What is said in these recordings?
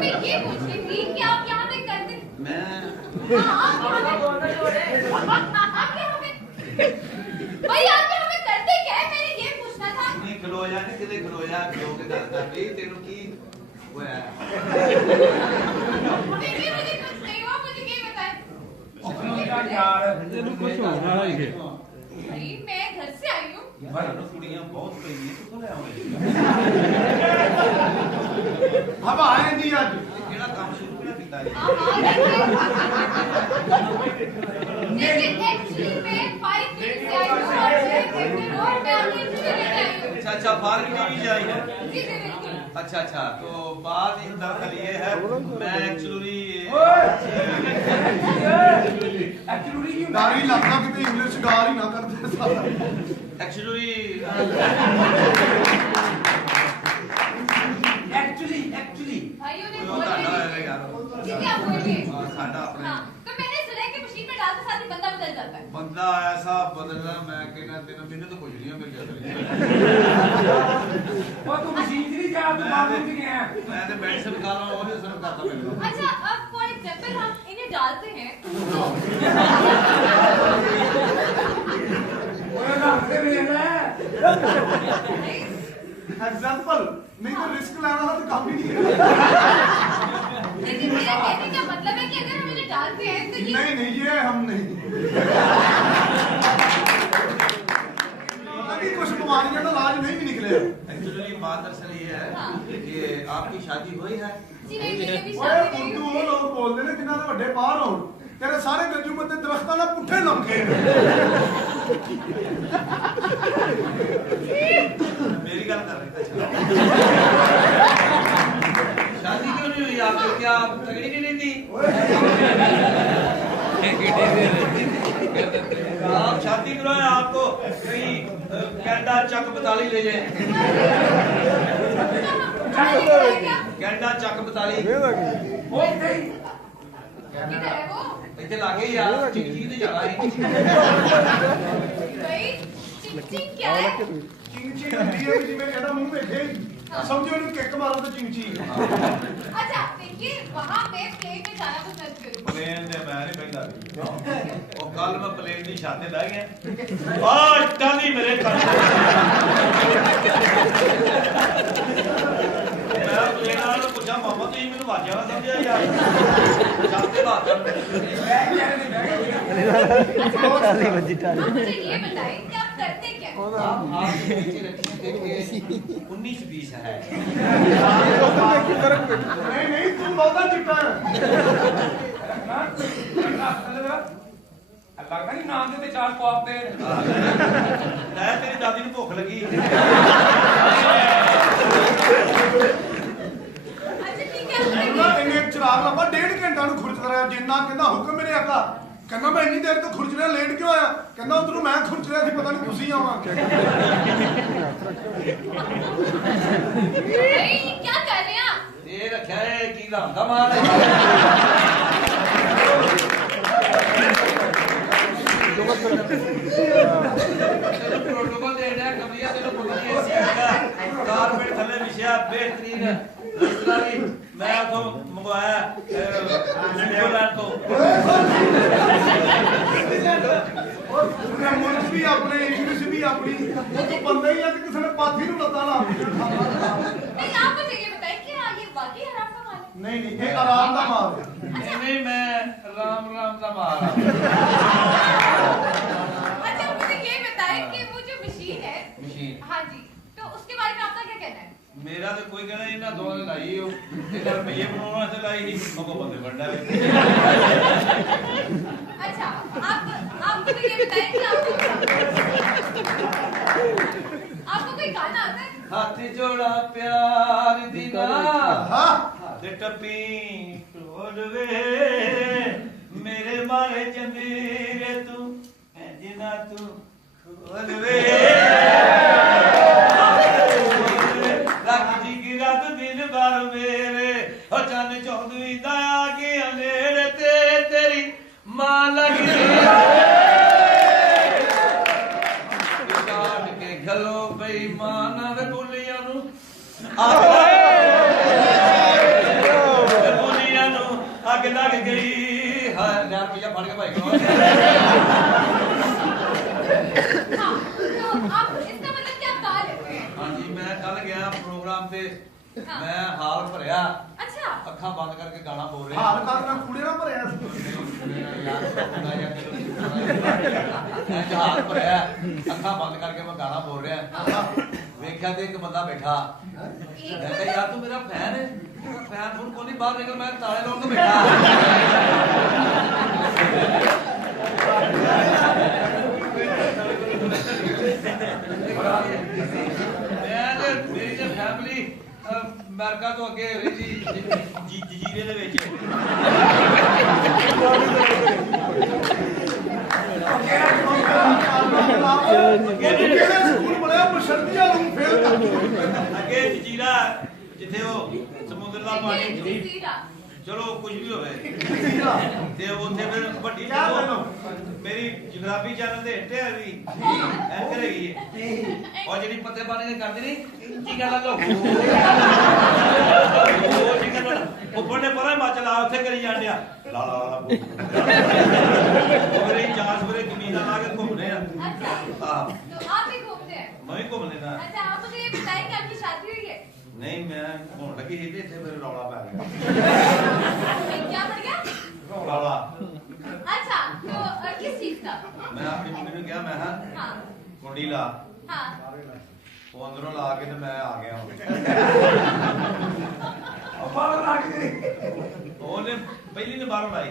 मैं ये पूछ रही थी कि आप यहाँ पे करते मैं आप यहाँ पे भाई आप यहाँ पे करते क्या है? मैंने ये पूछना था। नहीं खलोया नहीं किते खलोया खलो के गल कर रही तेनू की होया देखिए मुझे कुछ नहीं हुआ, मुझे ये बताएं। तेनू कुछ होना ही है। भाई मैं घर से आई हूँ। भाई नो कुड़ियां बहुत पई ने किथों ले आवे अब आए जी आज केड़ा काम शुरू किया कीता जी लेकिन एक्चुअली मैं 5 मिनट से आई हूँ और 6 घंटे और मैं आपकी इंटरव्यू लेने आई हूँ। अच्छा बाहर टीवी जाई है जी जी बिल्कुल। अच्छा तो बात इन दरअसल ये है मैं एक्चुअली गाड़ी लगता कि इंग्लिश गार ही ना करते सारा एक्चुअली भाइयों ने वो बोल ताड़ा है दिया। यार जी क्या बोलिए? साडा अपने हाँ, तो मैंने सुना है कि मशीन में डालते साथ ही बंदा बदल जाता है। बंदा ऐसा बदलना मैं कहना तेना मैंने तो कुछ नहीं है मेरे मैं तो बेड से निकाल रहा हूँ और सर्व करता मेरे को अच्छा अब फॉर एग्जांपल हम इन्हें डालते हैं तो एग्जांपल नहीं तो रिस्क लेना था तो काम ही नहीं है लेकिन मेरा कहने का मतलब है कि अगर हम इन्हें डालते हैं तो ये नहीं ये हम नहीं अभी कुछ बीमारियां का इलाज नहीं भी निकले एक्चुअली बात दरअसल ये है कि आपकी शादी हुई है जी नहीं मेरी भी ओए शादी नहीं उर्दू हुई वो लोग बोलते हैं जिन्हां दे ਵੱਡੇ ਬਾਹਰ ਹੋਣ तेरे सारे गज्जू बंदे दरख्तां ਨਾਲ ਪੁੱਠੇ ਲੰਮਕੇ मेरी गल कर रहे थे शादी क्यों नहीं हुई आपकी क्या आप तगड़ी नहीं थी आप शादी करो आपको कहीं कैनेडा चक 42 ले जाए कैनेडा चक 42 किधर है वो ਇੱਥੇ ਲਾਗੇ ਯਾਰ ਚਿੰਚੀ ਤੇ ਜਾਣਾ ਹੈ भाई चिंग क्या है ਚਿੰਚੀ ਹੁੰਦੀ ਹੈ ਜਿਵੇਂ ਇਹਦਾ ਮੂੰਹ ਵੇਖੇ ਸਮਝੋ ਇਹਨੂੰ ਕਿੱਕ ਮਾਰੋ ਤੇ ਚਿੰਚੀ अच्छा देखिए वहाँ पे प्लेन में जाना पसंद करूँ ਪਲੇਨ ਤੇ ਮੈਂ ਨਹੀਂ ਬੈਠਾ ਉਹ ਕੱਲ ਮੈਂ ਪਲੇਨ ਦੀ ਛੱਤ ਤੇ ਬਹਿ ਗਿਆ ਆ ਟਾਲੀ ਮੇਰੇ ਕੰਨ ਮੈਂ ਪਲੇਨ ਵਾਲਾ ਨੂੰ ਪੁੱਛਿਆ ਮਾਮਾ ਤੁਸੀਂ ਮੈਨੂੰ ਵਾਜਿਆ ਨਾ ਸਮਝਿਆ ਯਾਰ ਛੱਤ ਤੇ ਬਾਤ ਕਰ अच्छा आप मुझे ये बताएं कि आप करते क्या हैं? आप हाथ नीचे रखिए देखिए 19-20 है ਨਹੀਂ ਤੂੰ ਬਹੁਤਾ ਚਿੱਟਾ ਹੈ ਲੱਗਦਾ ਨਹੀਂ ਨਾਮ ਦੇ ਤੇ ਚਾਰ ਕੁਆਪ ਤੇ ਲੈ ਤੇਰੀ ਦਾਦੀ ਨੂੰ ਭੁੱਖ ਲੱਗੀ अच्छा ठीक है आप ਉਹਨਾਂ ਇਹਨੇ ਚਰਾਗ ਲੱਭਾ 1.5 ਘੰਟਾ ਨੂੰ ਖੁਰਚਦਾ ਰਿਹਾ ਜਿੰਨਾ ਕਹਿੰਦਾ ਹੁਕਮ ਮੇਰੇ ਆਕਾ ਕਹਿੰਦਾ ਮੈਂ ਇੰਨੀ ਦੇਰ ਤੋਂ ਖੁਰਚ ਰਿਹਾ ਲੇਟ ਕਿਉਂ ਆਇਆ ਕਹਿੰਦਾ ਉਧਰੋਂ ਮੈਂ ਖੁਰਚ ਰਿਹਾ ਸੀ ਪਤਾ ਨਹੀਂ ਤੁਸੀਂ ਆਵਾਂ भाई क्या कर रहे हैं आप ਇਹ ਰੱਖਿਆ ਹੈ ਕੀ ਰਾਮ ਦਾ ਮਾਲ ਹੈ ਪ੍ਰੋਟੋਕਾਲ ਦੇ ਰਿਹਾ ਕਮਰੀਆ ਤੈਨੂੰ ਪਤਾ ਨਹੀਂ ਐਸੀ ਹੈਗਾ ਕਾਰਪੇਟ ਥੱਲੇ ਵਿਛਿਆ ਬਿਹਤਰੀਨ ਰਸਤਰਾਲੀ ਮੈਂ ਉਥੋਂ ਮੰਗਵਾਇਆ ਨਿਊਜ਼ੀਲੈਂਡ ਤੋਂ ਉਹਨੇ ਮੁਲਕ ਵੀ ਆਪਣੇ ਇੰਗਲਿਸ਼ ਵੀ ਆਪਣੀ ਉਹ ਤੋਂ ਬੰਦਾ ਹੀ ਆ ਕਿ ਕਿਸੇ ਨੇ ਪਾਥੀ ਨੂੰ ਲੱਤਾਂ ਲਾ ਦਿੱਤੀਆਂ नहीं आप मुझे ये बताएं कि ये वाकई हराम का माल है ਨਹੀਂ ਇਹ ਆਰਾਮ ਦਾ ਮਾਲ ਹੈ ਨਹੀਂ ਮੈਂ ਰਾਮ ਦਾ ਮਾਲ अच्छा मुझे ये बताएं कि वो जो मशीन है ਮਸ਼ੀਨ हाँ जी तो उसके बारे में आपका क्या कहना है ਮੇਰਾ ਤੇ ਕੋਈ ਕਹਿਣਾ ਇਹਨਾਂ ਦੋਵਾਂ ਨੇ ਲਾਈ ਉਹ ਇਹਨਾਂ ਰੁਪਈਏ ਬਣਾਉਣ ਵਾਸਤੇ ਲਾਈ ਸੀ ਮਗੋ ਬੰਦੇ ਬਣਨਾ ਵੇ अच्छा आप मुझे ये बताएं कि आपको कोई गाना आता है ਹੱਥ ਜੋੜਾ ਪਿਆਰ ਦੀ ਨਾ ਹਾਂ ਹੱਥ ਟੱਪੀ ਢੋਲਵੇ ਮੇਰੇ ਮਾਰੇ ਚੰਦੀਰੇ ਤੂੰ ਜਿਨਾ ਤੂੰ ਖੋਲਵੇ ਰੱਖ ਜੀ ਕੀ ਰਾਤ ਦਿਨ ਭਰ ਮੇਰੇ ਹੋ ਚੰਨ ਚੌਦਵੀਂ ਦਾ ਆ ਗਿਆ ਨੇੜੇ ਤੇ ਤੇਰੀ ਮਾਂ ਲੱਗੀ ਕਾਟ ਕੇ ਘਲੋ ਬੇਈਮਾਨ ਵੇ ਬੁੱਲੀਆਂ ਨੂੰ गई हाँ यार भैया फड़ के भाई को हाँ, तो आप इसका मतलब क्या आप गा लेते हैं? हाँ जी मैं कल गया प्रोग्राम पे हाँ। मैं हाल भरिया अच्छा, ਅੱਖਾਂ ਬੰਦ ਕਰਕੇ ਗਾਣਾ ਬੋਲ ਰਿਹਾ ਹਾਲ ਕਾਲ ਨਾਲ ਕੂੜੇ ਨਾ ਭਰਿਆ ਸੀ ਮੈਂ ਜਹਾਜ਼ ਭਰਿਆ ਅੱਖਾਂ ਬੰਦ ਕਰਕੇ ਮੈਂ ਗਾਣਾ ਬੋਲ ਰਿਹਾ ਵੇਖਿਆ ਤੇ ਇੱਕ ਬੰਦਾ ਬੈਠਾ ਮੈਂ ਕਿਹਾ ਯਾਰ ਤੂੰ ਮੇਰਾ ਫੈਨ ਹੈ ਫੈਨ ਹੁਣ ਕੋਈ ਨਹੀਂ ਬਾਹਰ ਨਿਕਲ ਮੈਂ ਤਾਲੇ ਲਾਉਣ ਤੋਂ ਬੈਠਾ ਮੈਂ ਤੇ ਮੇਰੀ ਤੇ ਫੈਮਿਲੀ ਅਮਰੀਕਾ ਤੋਂ ਅੱਗੇ ਹੋਈ ਸੀ ਜਜ਼ੀਰੇ ਦੇ ਵਿੱਚ ਕਿਹੜੇ ਸਕੂਲ ਬਣਿਆ ਮਸ਼ਰਦੀਆ ਨੂੰ ਫੇਲ ਕਰ ਅੱਗੇ ਜਜ਼ੀਰਾ ਜਿੱਥੇ ਉਹ ਸਮੁੰਦਰ ਦਾ ਪਾਣੀ जजीरा। ਚਲੋ ਕੁਝ ਵੀ ਹੋਵੇ ਤੇ ਉੱਥੇ ਫਿਰ ਵੱਡੀ ਮੇਰੀ ਜਗਰਾਫੀ ਚੈਨਲ ਤੇ ਹਿੱਟ ਹੈ ਵੀ ਐਂਕਰ ਹੈਗੀ ਹੈ ਉਹ ਜਿਹੜੀ ਪੱਤੇ ਪਾਣੀ ਦੇ ਕਰਦੀ ਨਹੀਂ ਕੀ ਕਹਿੰਦਾ ਲੋ ਉਹ ਕੀ ਕਹਿੰਦਾ ਉੱਪਰ ਨੇ ਪਰਾਂ ਹਿਮਾਚਲ ਆ ਉੱਥੇ ਕਰੀ ਜਾਂਦੇ ਆ ਲਾ ਲਾ ਲਾ ਉਹ ਮੇਰੀ ਚਾਰ ਸਵੇਰੇ ਕਮੀਜ਼ਾਂ ਲਾ ਕੇ ਘੁੰਮਦੇ ਆ अच्छा, ਹਾਂ तो आप भी घूमते हैं? ਮੈਂ ਵੀ ਘੁੰਮ ਲੈਂਦਾ अच्छा, आप मुझे ये बताएं कि आपकी शादी हुई है? ਨਹੀਂ ਮੈਂ ਹੁਣ ਲੱਗੀ ਸੀ ਤੇ ਇੱਥੇ ਮੇਰੇ ਰੌਲਾ ਪੈ ਗਿਆ क्या पड़ गया? ਰੌਲਾ अच्छा, तो किस चीज का? ਮੈਂ ਆਪਣੀ ਮੰਮੀ ਨੂੰ ਕਿਹਾ ਮੈਂ ਹਾਂ हाँ, ਕੁੰਡੀ ਲਾ हाँ। ਉਹ ਅੰਦਰੋਂ ਲਾ ਕੇ ਤੇ ਮੈਂ ਆ ਗਿਆ ਹੁਣ ਉਹਨੇ ਪਹਿਲੀ ਨੇ ਬਾਹਰੋਂ ਲਾਈ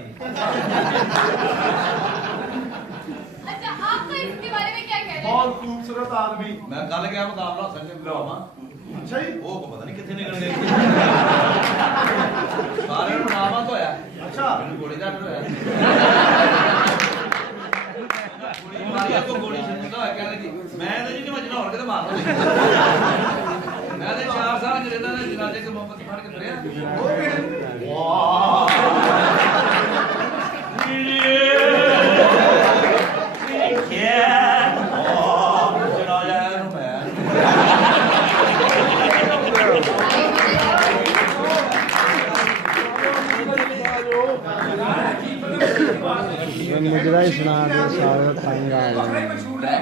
अच्छा, आपका इसके बारे में क्या कहना है? ਬਹੁਤ ਖੂਬਸੂਰਤ ਆਦਮੀ ਮੈਂ ਕੱਲ ਗਿਆ ਮੁਕਾਬਲਾ ਹਸਨ ਦੇ ਬੁਲਾਵਾ ਅੱਛਾ ਜੀ ਉਹ ਕੋ ਪਤਾ ਨਹੀਂ ਕਿੱਥੇ ਨਿਕਲ ਗਏ ਸਾਰਿਆਂ ਨੂੰ ਨਾਮਾਂ ਤੋਂ ਹੋਇਆ ਅੱਛਾ ਮੈਨੂੰ ਗੋਲੀ ਦਾ ਹੋਇਆ ਗੋਲੀ ਮਾਰਿਆ ਕੋ ਗੋਲੀ ਛੱਡਦਾ ਹੋਇਆ ਕਹਿੰਦਾ ਜੀ ਮੈਂ ਤਾਂ ਜੀ ਨਹੀਂ ਵੱਜਣਾ ਹੋਰ ਕਿਤੇ ਮਾਰ ਲਓ ਮੈਂ ਤੇ 4 ਸਾਲ ਜਰੇਦਾ ਨੇ ਜਨਾਜੇ ਕੇ ਮੁਹੱਬਤ ਫੜ ਕੇ ਤੁਰਿਆ ਉਹ ਕਿਹੜੇ ਵਾਹ मुजरा ही सुना दे सारे तंग आ गए ਮਸ਼ਹੂਰ ਹੈ